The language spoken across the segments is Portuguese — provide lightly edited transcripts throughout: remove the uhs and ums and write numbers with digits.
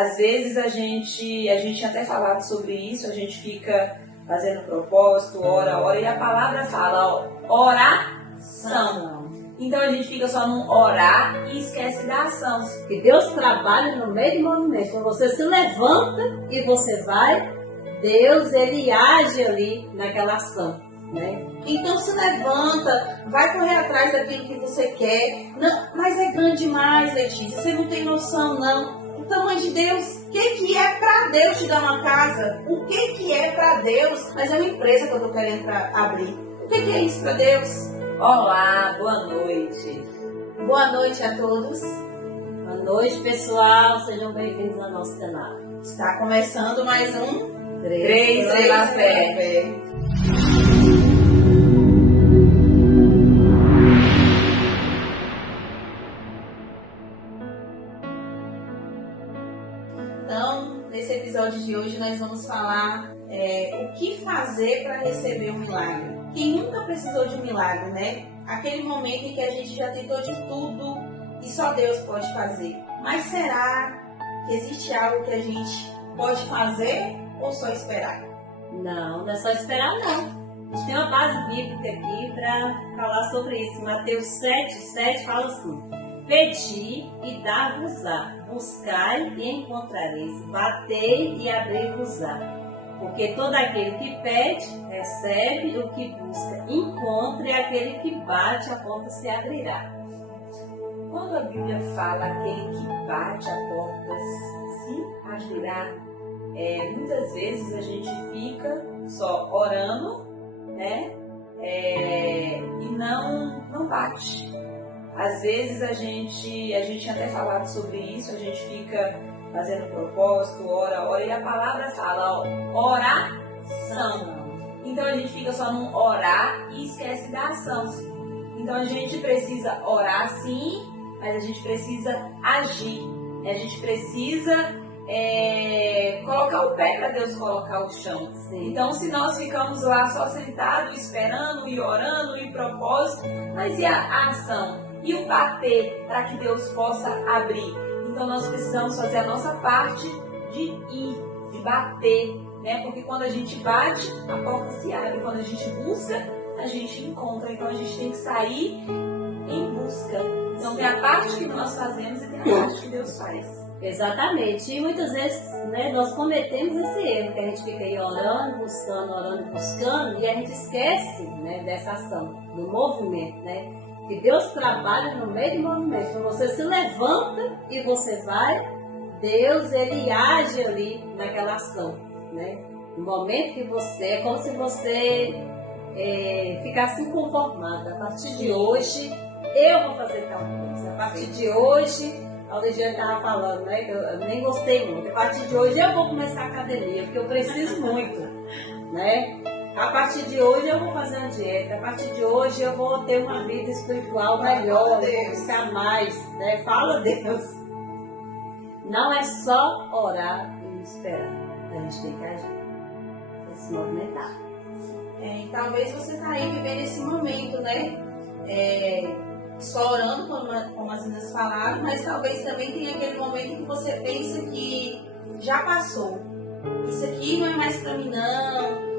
Às vezes a gente tinha até falado sobre isso, a gente fica fazendo propósito, ora, e a palavra fala, ó, oração. Então a gente fica só num orar e esquece da ação. Que Deus trabalha no meio do movimento. Quando você se levanta e você vai, Deus, ele age ali naquela ação, né? Então se levanta, vai correr atrás daquilo que você quer. Não, mas é grande demais, Letícia, você não tem noção não. O tamanho de Deus, o que é pra Deus te dar uma casa? O que é pra Deus? Mas é uma empresa que eu tô querendo abrir. O que é isso pra Deus? Olá, boa noite. Boa noite a todos. Boa noite, pessoal. Sejam bem-vindos ao nosso canal. Está começando mais um 3 pela Fé. Então, nesse episódio de hoje nós vamos falar o que fazer para receber um milagre. Quem nunca precisou de um milagre, né? Aquele momento em que a gente já tentou de tudo e só Deus pode fazer. Mas será que existe algo que a gente pode fazer ou só esperar? Não é só esperar não. A gente tem uma base bíblica aqui para falar sobre isso. Mateus 7:7 fala assim: Pedi e dar-vos-á, buscai e encontrareis, batei e abri-vos-á. Porque todo aquele que pede, recebe, o que busca, encontra, e aquele que bate, a porta se abrirá. Quando a Bíblia fala aquele que bate, a porta se abrirá, muitas vezes a gente fica só orando, né? E não bate. Às vezes a gente tinha até falado sobre isso, a gente fica fazendo propósito, ora, e a palavra fala, ó, oração. Então a gente fica só num orar e esquece da ação. Então a gente precisa orar sim, mas a gente precisa agir. A gente precisa colocar o pé para Deus colocar o chão. Sim. Então se nós ficamos lá só sentados, esperando e orando e propósito, mas e a ação? E o bater para que Deus possa abrir? Então nós precisamos fazer a nossa parte de ir, de bater, né? Porque quando a gente bate, a porta se abre. Quando a gente busca, a gente encontra. Então a gente tem que sair em busca. Então tem a parte que nós fazemos e tem a parte que Deus faz. Exatamente. E muitas vezes, né, nós cometemos esse erro, que a gente fica aí orando, buscando, e a gente esquece, né, dessa ação, do movimento, né? Que Deus trabalha no meio do movimento. Quando você se levanta e você vai, Deus, ele age ali naquela ação, né? No momento que você, é como se você ficasse inconformado. A partir de hoje, eu vou fazer tal coisa. A partir de hoje, a Ligiane estava falando, né? Que eu nem gostei muito. A partir de hoje, eu vou começar a academia, porque eu preciso muito, né? A partir de hoje eu vou fazer uma dieta, a partir de hoje eu vou ter uma vida espiritual melhor, vou buscar mais, né? Fala Deus. Não é só orar e esperar, a gente tem que agir, se movimentar. E talvez você está aí vivendo esse momento, né? Só orando, como as meninas falaram, mas talvez também tenha aquele momento que você pensa que já passou. Isso aqui não é mais para mim não.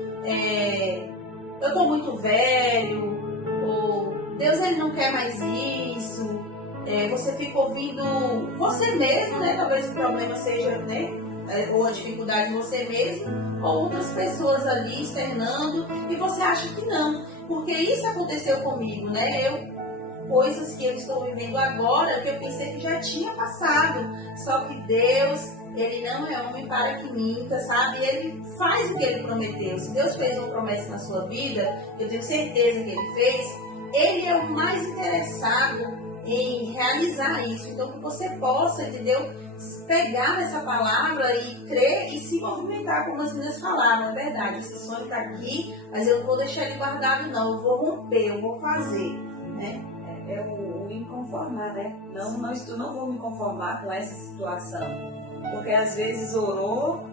Eu tô muito velho, ou Deus ele não quer mais isso, você fica ouvindo você mesmo, né? Talvez o problema seja, né? Ou a dificuldade de você mesmo, ou outras pessoas ali externando, e você acha que não, porque isso aconteceu comigo, né? Coisas que eu estou vivendo agora, que eu pensei que já tinha passado, só que Deus, ele não é homem para que minta, sabe? Ele faz o que ele prometeu. Se Deus fez uma promessa na sua vida, eu tenho certeza que ele fez, ele é o mais interessado em realizar isso. Então, que você possa, entendeu? Pegar essa palavra e crer e se movimentar, como as meninas falaram, é verdade. Esse sonho está aqui, mas eu não vou deixar ele guardado, não. Eu vou romper, eu vou fazer, né? É o inconformar, né? Não vou me conformar com essa situação. Porque às vezes orou,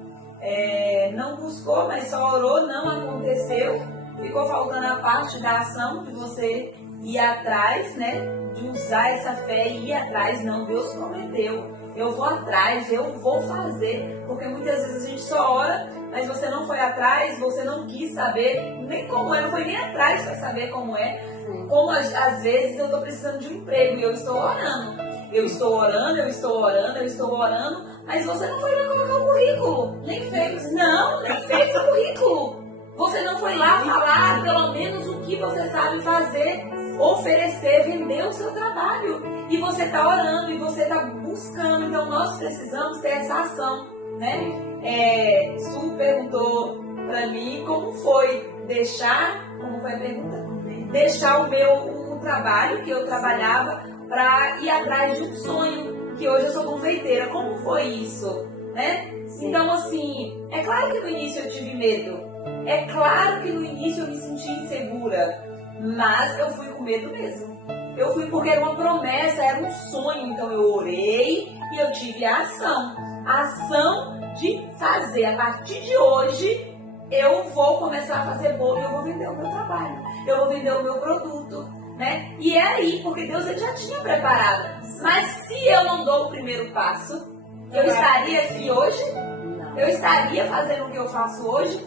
não buscou, mas só orou, não aconteceu. Ficou faltando a parte da ação de você ir atrás, né? De usar essa fé e ir atrás. Não, Deus prometeu. eu vou atrás, eu vou fazer, porque muitas vezes a gente só ora, mas você não foi atrás, você não quis saber nem como é, não foi nem atrás para saber como é. Como às vezes eu estou precisando de um emprego e eu estou orando. Eu estou orando, eu estou orando, eu estou orando, mas você não foi lá colocar o currículo. Nem fez. Não, nem fez o currículo. Você não foi lá falar pelo menos o que você sabe fazer, oferecer, vender o seu trabalho. E você está orando, e você está buscando. Então nós precisamos ter essa ação, né? Su perguntou para mim como foi deixar, como foi a pergunta? Deixar o trabalho que eu trabalhava para ir atrás de um sonho, que hoje eu sou confeiteira. Como foi isso, né? Então, assim, é claro que no início eu tive medo. É claro que no início eu me senti insegura. Mas eu fui com medo mesmo. Eu fui porque era uma promessa, era um sonho. Então eu orei e eu tive a ação. A ação de fazer. A partir de hoje, eu vou começar a fazer bolo e eu vou vender o meu trabalho. Eu vou vender o meu produto, né? E é aí, porque Deus ele já tinha preparado. Mas se eu não dou o primeiro passo, eu estaria aqui hoje? Eu estaria fazendo o que eu faço hoje?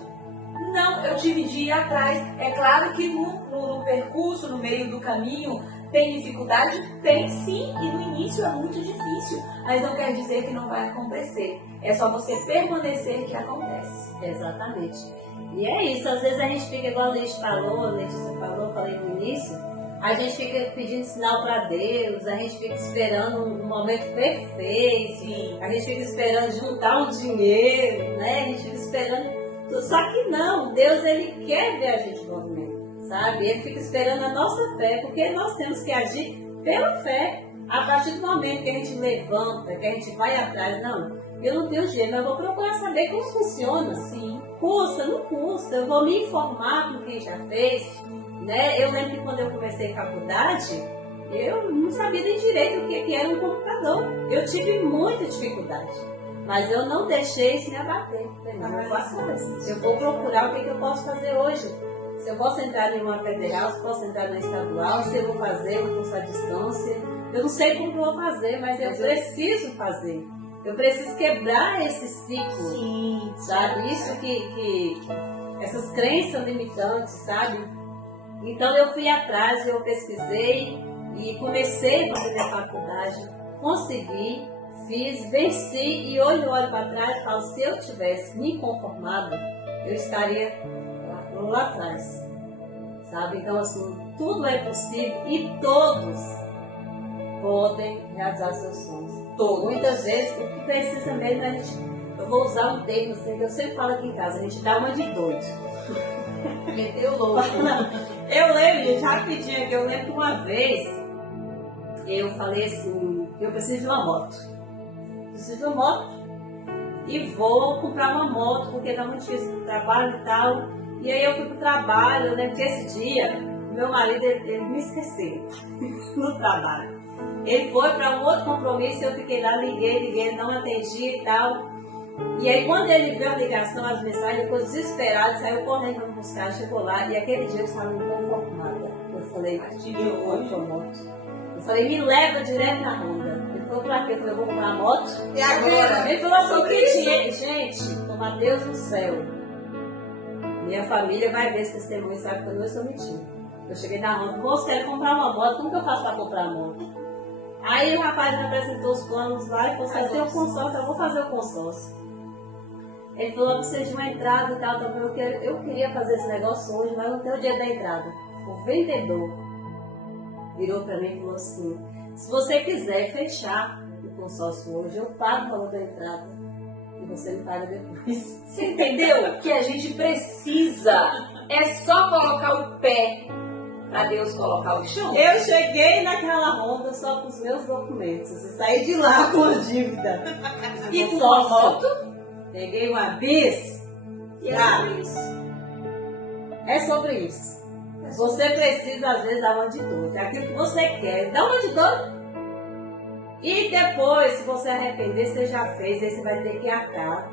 Não, eu tive de ir atrás. É claro que no percurso, no meio do caminho, tem dificuldade? Tem sim, e no início é muito difícil. Mas não quer dizer que não vai acontecer. É só você permanecer que acontece. Exatamente. E é isso, às vezes a gente fica, igual a Letícia falou, eu falei no início, a gente fica pedindo sinal para Deus, a gente fica esperando um momento perfeito, Sim. a gente fica esperando juntar um dinheiro, né? A gente fica esperando tudo. Só que não, Deus ele quer ver a gente no movimento, sabe? Ele fica esperando a nossa fé, porque nós temos que agir pela fé. A partir do momento que a gente levanta, que a gente vai atrás, não, eu não tenho dinheiro, mas eu vou procurar saber como funciona. Sim. Custa, não custa, eu vou me informar com quem já fez, né? Eu lembro que quando eu comecei faculdade, eu não sabia nem direito o que era um computador. Eu tive muita dificuldade, mas eu não deixei isso me abater. Eu vou procurar o que eu posso fazer hoje. Se eu posso entrar em uma federal, se eu posso entrar na estadual, se eu vou fazer um curso à distância. Eu não sei como eu vou fazer, mas eu preciso fazer. Eu preciso quebrar esse ciclo, Sim, sabe? Isso que essas crenças limitantes, sabe? Então eu fui atrás, eu pesquisei e comecei a fazer minha faculdade, consegui, fiz, venci e hoje eu olho para trás e falo, se eu tivesse me conformado, eu estaria lá atrás, sabe? Então assim, tudo é possível e todos podem realizar seus sonhos. Muitas vezes o que precisa mesmo é a gente, eu vou usar um termo assim, que eu sempre falo aqui em casa, a gente dá uma de doido. Meteu louco. Eu lembro, gente, rapidinho aqui, eu lembro que uma vez eu falei assim, eu preciso de uma moto. Preciso de uma moto e vou comprar uma moto, porque tá muito difícil pro trabalho e tal. E aí eu fui pro trabalho, eu lembro que esse dia, meu marido, ele me esqueceu no trabalho. Ele foi para um outro compromisso, eu fiquei lá, liguei, ele não atendia e tal. E aí quando ele viu a ligação, as mensagens, ele ficou desesperado, saiu correndo para me buscar, chegou lá, e aquele dia eu estava inconformada. Eu falei, eu vou com a moto. Eu falei, me leva direto na Honda. Ele falou, pra quê? Eu falei, eu vou comprar a moto. E agora? Ele falou assim, que tinha, gente, toma Deus no céu. Minha família vai ver esse testemunho, sabe que eu não estou mentindo. Eu cheguei na Honda, moço, quero comprar uma moto, como que eu faço para comprar a moto? Aí o rapaz me apresentou os planos lá e falou assim, tem um consórcio, eu vou fazer o consórcio. Ele falou, precisa de uma entrada e tal, eu queria fazer esse negócio hoje, mas não tenho o dia da entrada. O vendedor virou para mim e falou assim, se você quiser fechar o consórcio hoje, eu pago o valor da entrada e você me paga depois. Você entendeu? Que a gente precisa, é só colocar o pé para Deus colocar o chão. Eu cheguei naquela Honda só com os meus documentos e saí de lá com a dívida. E com a moto? Peguei uma bis. E é sobre isso. É sobre isso. Você precisa, às vezes, dar uma de doido. Aquilo que você quer, dá uma de doido. E depois, se você arrepender, você já fez, aí você vai ter que atar.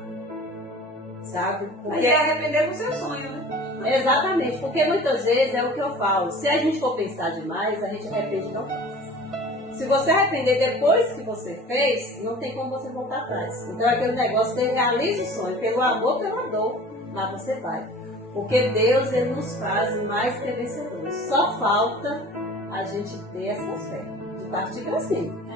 Sabe? Porque... Mas é arrepender com seu sonho, né? Exatamente, porque muitas vezes é o que eu falo. Se a gente for pensar demais, a gente arrepende e não faz. Se você arrepender depois que você fez, não tem como você voltar atrás. Então é aquele negócio, você realiza o sonho, pelo amor, pela dor, lá você vai. Porque Deus, Ele nos faz mais que vencedores. Só falta a gente ter essa fé, de partir para cima.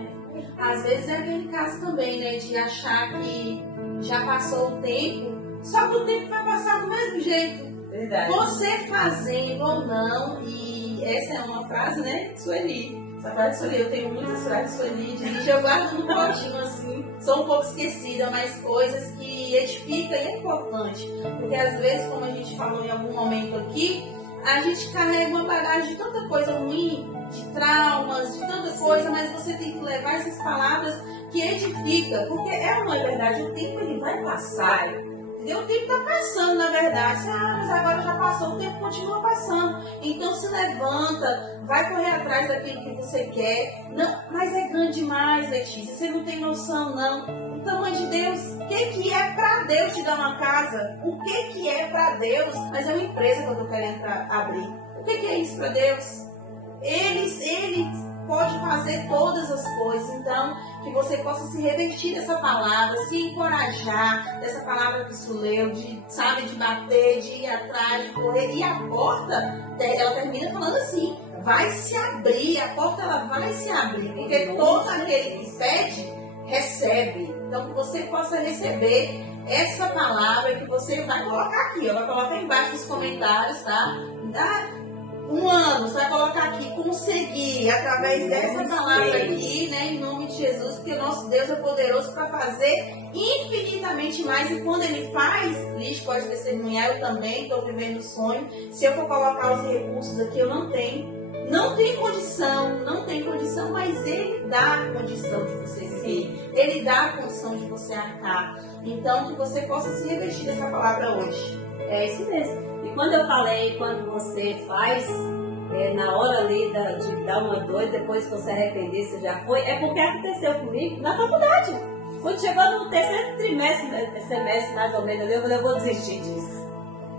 Às vezes é aquele caso também, né, de achar que já passou o tempo, só que o tempo vai passar do mesmo jeito. Verdade. Você fazendo ou não, e essa é uma frase, né, Sueli. Essa frase Sueli, eu tenho muitas frases Sueli, gente, eu guardo no potinho assim, sou um pouco esquecida, mas coisas que edificam e é importante. Porque às vezes, como a gente falou em algum momento aqui, a gente carrega uma bagagem de tanta coisa ruim, de traumas, de tanta coisa, mas você tem que levar essas palavras que edifica, porque é uma verdade, o tempo ele vai passar, entendeu? O tempo está passando, na verdade. Mas agora já passou, o tempo continua passando. Então se levanta, vai correr atrás daquilo que você quer. Não, mas é grande demais, Letícia, você não tem noção, não. O tamanho de Deus, o que é para Deus te dar uma casa? O que é para Deus? Mas é uma empresa que eu estou querendo abrir. O que é isso para Deus? Ele pode fazer todas as coisas, então que você possa se revestir dessa palavra, se encorajar dessa palavra que Su leu, de bater, de ir atrás, de correr, e a porta, ela termina falando assim, vai se abrir, a porta ela vai se abrir, porque todo aquele que pede, recebe. Então que você possa receber essa palavra que você vai colocar aqui, vai colocar embaixo nos comentários, tá? Um ano, você vai colocar aqui, conseguir, através dessa palavra aqui, né, em nome de Jesus, porque o nosso Deus é poderoso para fazer infinitamente mais, e quando Ele faz, Liz pode testemunhar, eu também estou vivendo o sonho, se eu for colocar os recursos aqui, eu não tenho condição, mas Ele dá a condição de você viver, Ele dá a condição de você arcar, então que você possa se revestir dessa palavra hoje. É isso mesmo. E quando eu falei, quando você faz, na hora ali de dar uma dor, depois que você arrepender, você já foi, é porque aconteceu comigo na faculdade. Quando chegou no terceiro semestre mais ou menos, eu falei, eu vou desistir disso.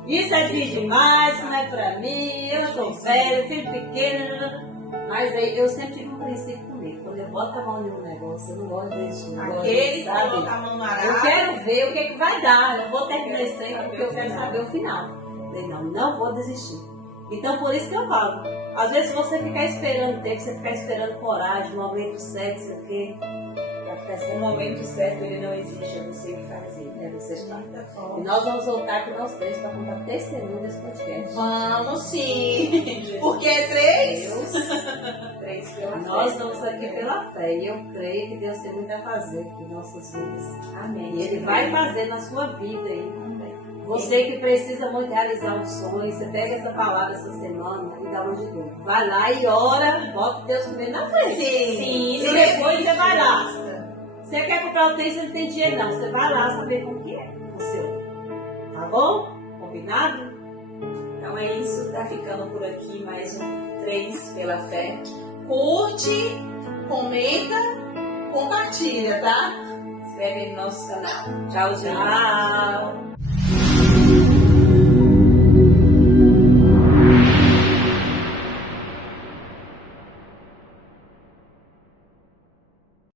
Isso é difícil demais, não é pra mim, eu sou velho, filho pequeno. Mas aí eu sempre tive um princípio comigo. Quando eu boto a mão em um negócio, eu não gosto de desistir. Aquele que coloca a mão no arado. Eu quero ver o que vai dar. Eu vou terminar esse tempo porque eu quero saber o final. Não vou desistir. Então, por isso que eu falo. Às vezes, se você ficar esperando tempo, você ficar esperando coragem, no momento certo, isso aqui, vai ficar sem. O momento certo, ele não existe, é você que fazer. É você está. E nós vamos voltar aqui nós três para contar testemunho desse podcast. Vamos sim! Porque é 3? 3 pela fé. Nós vamos aqui pela fé. E eu creio que Deus tem muito a fazer com nossas vidas. Amém. E Ele vai fazer na sua vida aí. Você que precisa muito realizar um sonho, você pega essa palavra essa semana e dá uma de Deus. Vai lá e ora, bota Deus primeiro na frente. Sim. E depois você vai lá. Você quer comprar o tênis, você não tem dinheiro não. Você vai lá saber como que é você. Tá bom? Combinado? Então é isso, tá ficando por aqui mais um 3 pela fé. Curte, comenta, compartilha, tá? Inscreve no nosso canal. Tchau, gente. Tchau.